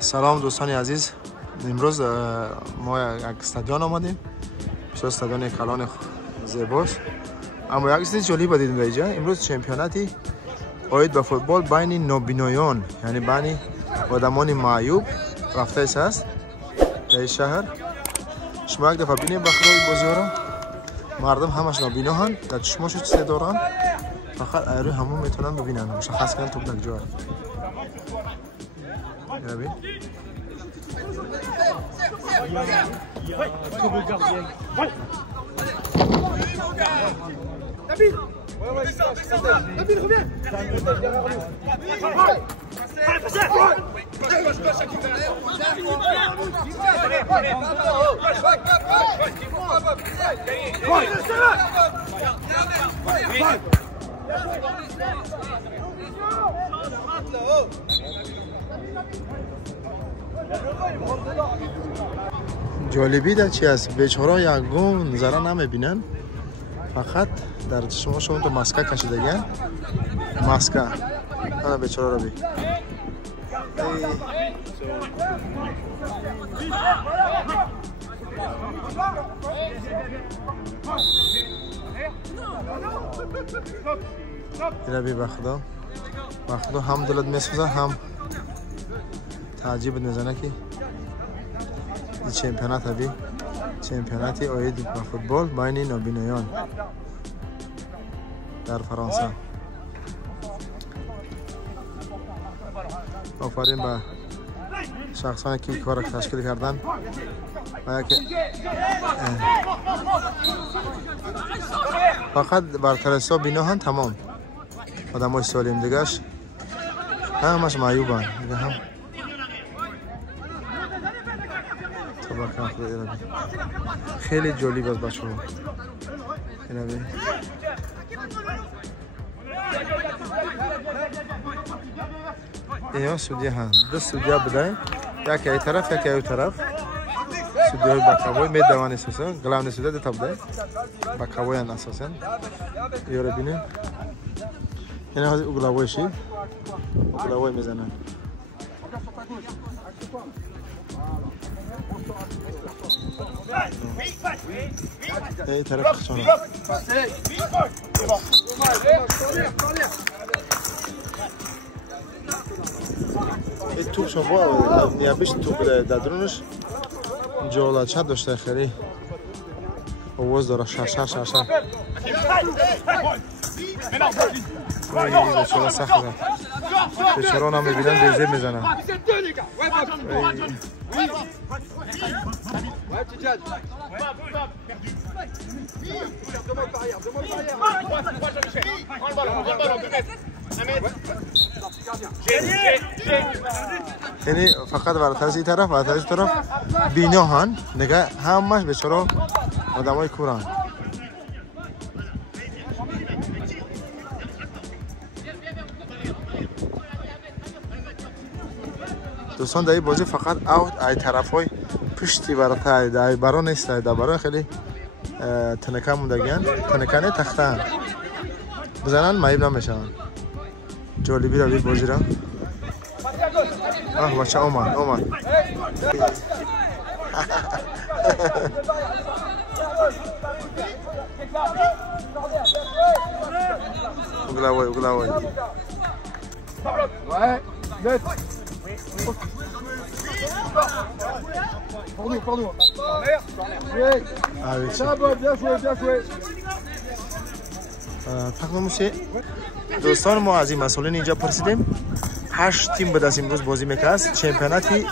سلام دوستان عزیز. امروز ما یک استادیوم آمدیم. بسیار استادیوم کلان زیباست. اما یک چیز جالب دیدیم اینجا. امروز چمپیوناتی اوید به فوتبال بین نابینایان، یعنی بین آدمان معیوب رفته است در شهر. شما یک دفعه ببینید بخیرای بازی‌ها، مردم همش نابینا هستند، در چشماشون چیزی دارن، فقط ایروی همون میتونن ببینن، مشخص کنن توپ در جای. ببین جالبی در چی است؟ بیچاره یکگون ذره نمیبینن، فقط در چشماشون تو ماسکه کشیدگن. ماسکه انا بیچاره رو بی اینا بی بخدا هم دلت میسوزه هم تعجیب میزنه که این چمپیونات هبی چمپیوناتی اوید با فوتبال بین نابینایان در فرانسه. آفرین به شخصانی که کار تشکیل کردن و که فقط بر ترسا بینا هم تمام آدم های سالیم دیگرش همش معیوبن دیگه. هم خیلی جالب است بچه ها. اینا سودیه هم دو سودیه بده، یکی ای طرف یکی ای طرف. سودیه های بکاوی می دوان اساسا گلام نسوده ده تبده بکاوی هن اساسا. یا رو بینیم اینا هزی اگلاوی شید اگلاوی میزنن. ای طرف خشونه ای توپ شما نیابش توپ در درونش جالچه داشته خیلی آواز داره شر بیچاره سخت داره. بیچاره هم میبینن بیزه میزنن. یعنی فقط ورترز این طرف ورترز طرف بینا هن نگه همش بیچاره آدم های کورن. دوستان در این بازی فقط اوت ای طرف های پشتی برای در برا نیست، در برای خیلی تنکه موندگن، تنکه نه تخته هم بزنن معیب نمیشن. جالبی روی بازی را بچه اومد اگلاوی Pour nous. Bien joué. تقدیم میشه. دوستان ما از این مسئولین اینجا پرسیدیم 8 تیم به دست امروز بازی میکنه. چمپیوناتی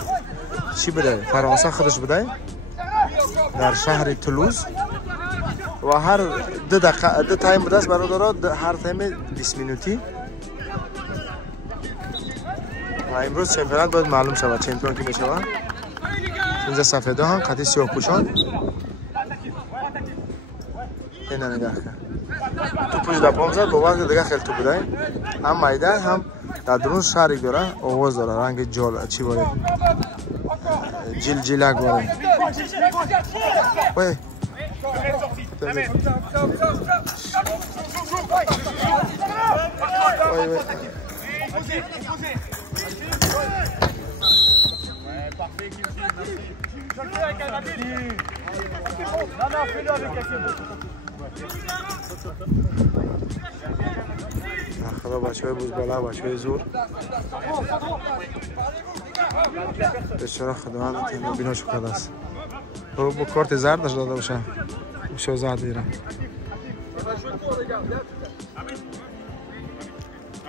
چی بده؟ فرانسه خودش بده در شهر تولوز و هر دو تایم به دست برادر، هر تایم 20 مینوتی. و امروز چمپیونات باید معلوم شود چمپیون کی میشود. اینجا سفیده هم قطعی سیاه پوشان اینا نگاه کن تو پوش دپام زد با وقت دیگه خیلی تو بوده. هم میدان هم در درون شهری داره، آواز داره، رنگ جال چی باره جلجلک باره. وای خدا بچه‌های بوزبالا بچه‌های زور بسیار خداوند تیم بینا شکر است با کارت زردش داده باشه شو زرد دیره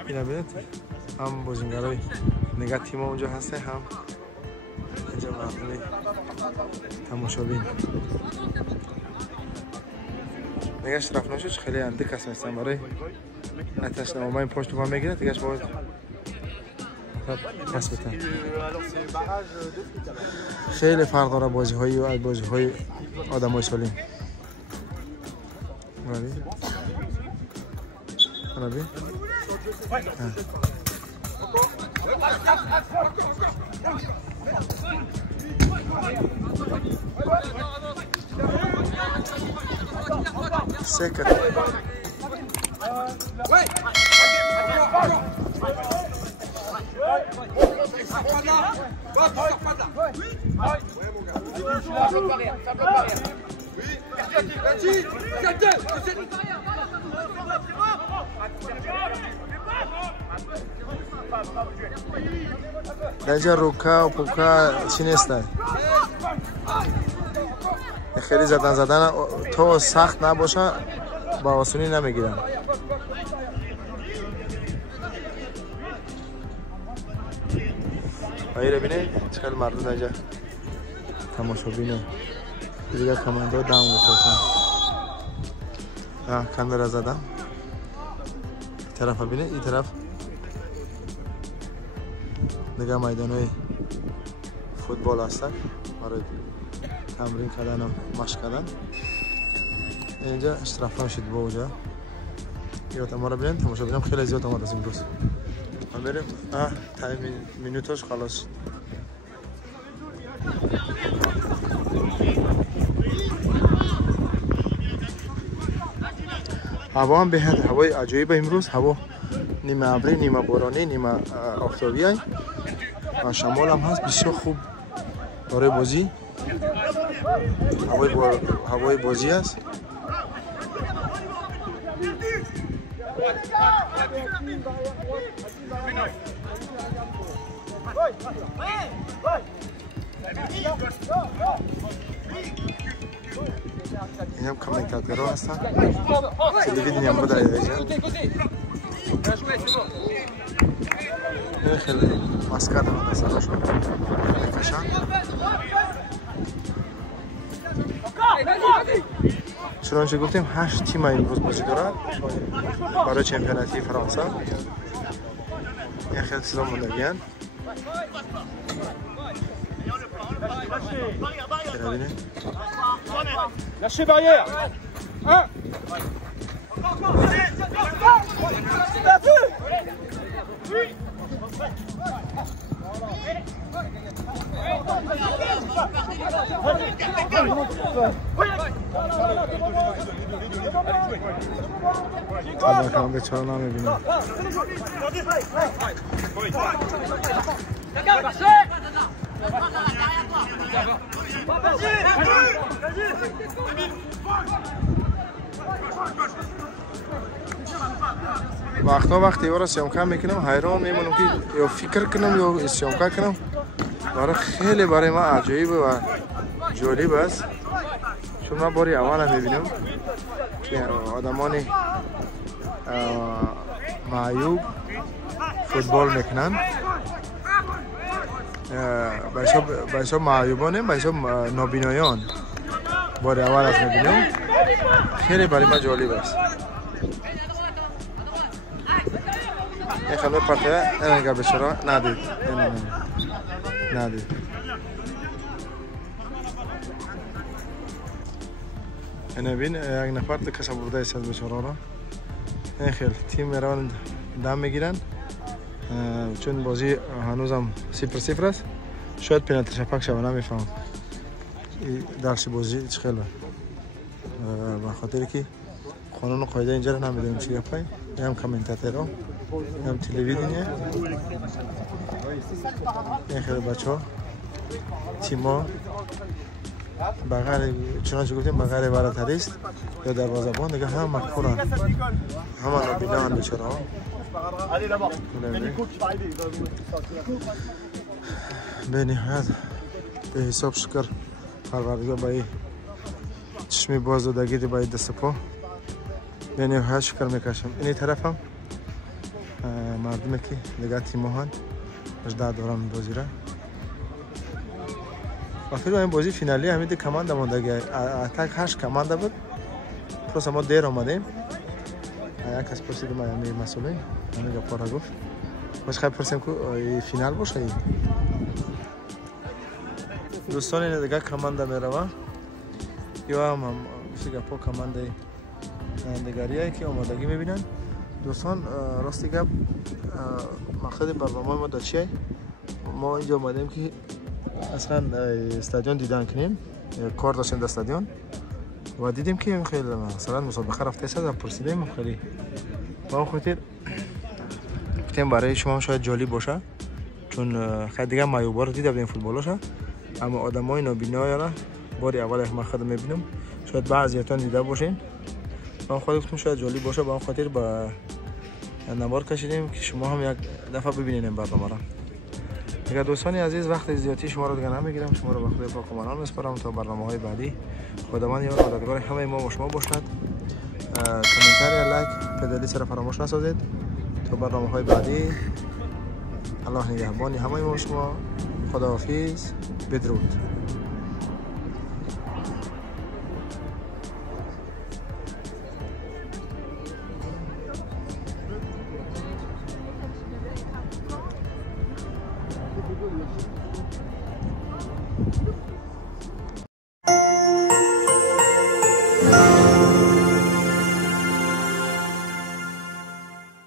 اینا ببینید هم بازیگرای نگاه تیم اونجا هسته هم اینجا مردمی تماشابین نگاه شرف نشوش خیلی اندک هست هستن برای نتش نمامه این پشت پا میگیره دیگهش باید پس بتن خیلی فرق داره بازی هایی و از بازی های آدم های سالیم ربی سکت اینجا روکا و پوکا چی نیسته خیلی زدن تو سخت نباشه با آسونی نمیگیرن آیه ببینید چقدر مردم اینجا تماشابینه دیگه کامندا دام گفتن کاندرا زدم طرف ببینید این طرف دیگه میدانای فوتبال هستن برای تمرین کردن و مشق کردن اینجا اشتراک نشید با اونجا یا ما رو ببینید تماشا ببینم خیلی زیاد اومد از امروز ما بریم تایم مینوتاش خلاص هوا هم بهتر هوای عجیب امروز هوا نیمه ابری نیمه بارانی نیمه آفتابی است و شمال هم هست بسیار خوب برای بازی هوای بازی است این هم کامنتاتورها هستن تلویزیونی هم بوده ایجا خیلی ماسکات هم سرشون میکشن چنانچه گفتیم 8 تیم امروز بازی دارد برای چمپیوناتی فرانسه این خیلی چیزا موندگیان Lâchez barrière. 1. طبعا به چرا نمیبینم وقتی برای سیامکه میکنم حیران میمونم که یا فکر کنم یا سیامکه کنم خیلی برای ما عجیب و جالب است چون من باری اول میبینم که آدمان معیوب فوتبال میکنن به حساب معیوبانه به حساب نابینایان باری اول از میبینم خیلی برای ما جالب است این خلوه پرته این اگر بشرا ندید ندید اینه بین یک نفر کسا برده است از بشرا را این خیلی تیم میروند دم میگیرن چون بازی هنوزم 0-0 است شاید پنالتی شپک شود نمیفهم درس بازی چه خیلی به خاطر که قانون و قاعده اینجا رو نمیدونیم چی گپای هم کامنتاتورها هم تلویزیونیه این خیلی بچه ها تیما بغل چنانچه گفتیم بغل بالاتری است یا دروازه‌بان دیگه هم مقهورن همه نابینا هم بیچاره ها به نهایت به حساب شکر پروردگار با این چشمی باز دادگی با این دست پا به نهایت شکر میکشم. این طرف هم مردمی که دیگه تیم‌ها هستند اجدا دارن بازی را و فکر این بازی فینالی همین کمانده موندگی اتاک 8 کمانده بود پس ما دیر آمدیم یک کس پرسید ما همین مسئولین همین گپا را گفت باش خیلی پرسیم که فینال باشه دوستان این دیگه کمانده میروه یا هم بسی گپا کمانده دیگریه که آمادگی میبینن. دوستان راستی گپ مقصد برنامه ما در چیه؟ ما اینجا آمدیم که اصلا استادیون دیدن کنیم کار داشتیم در استادیون و دیدیم که خیلی مثلا مسابقه رفته شد و پرسیدیم خیلی با خاطر گفتیم برای شما شاید جالب باشه چون خیلی دیگه مایوبا رو دیده بودیم فوتبالاشا اما آدمای نابینا را باری اول ما خود میبینم شاید بعضیاتون دیده باشین با خود گفتم شاید جالب باشه با خاطر با نوار کشیدیم که شما هم یک دفعه ببینید این برنامه را. دیگه دوستان عزیز وقت زیادی شما رو دیگه نمیگیرم شما رو به خدای پاک و منان میسپارم تا برنامه‌های بعدی خداوند یار و مددگار همه ما و شما باشد. کامنتار یا لایک پدری سر فراموش نسازید تا برنامه‌های بعدی. الله نگهبان همه ما و شما. خداحافظ. بدرود.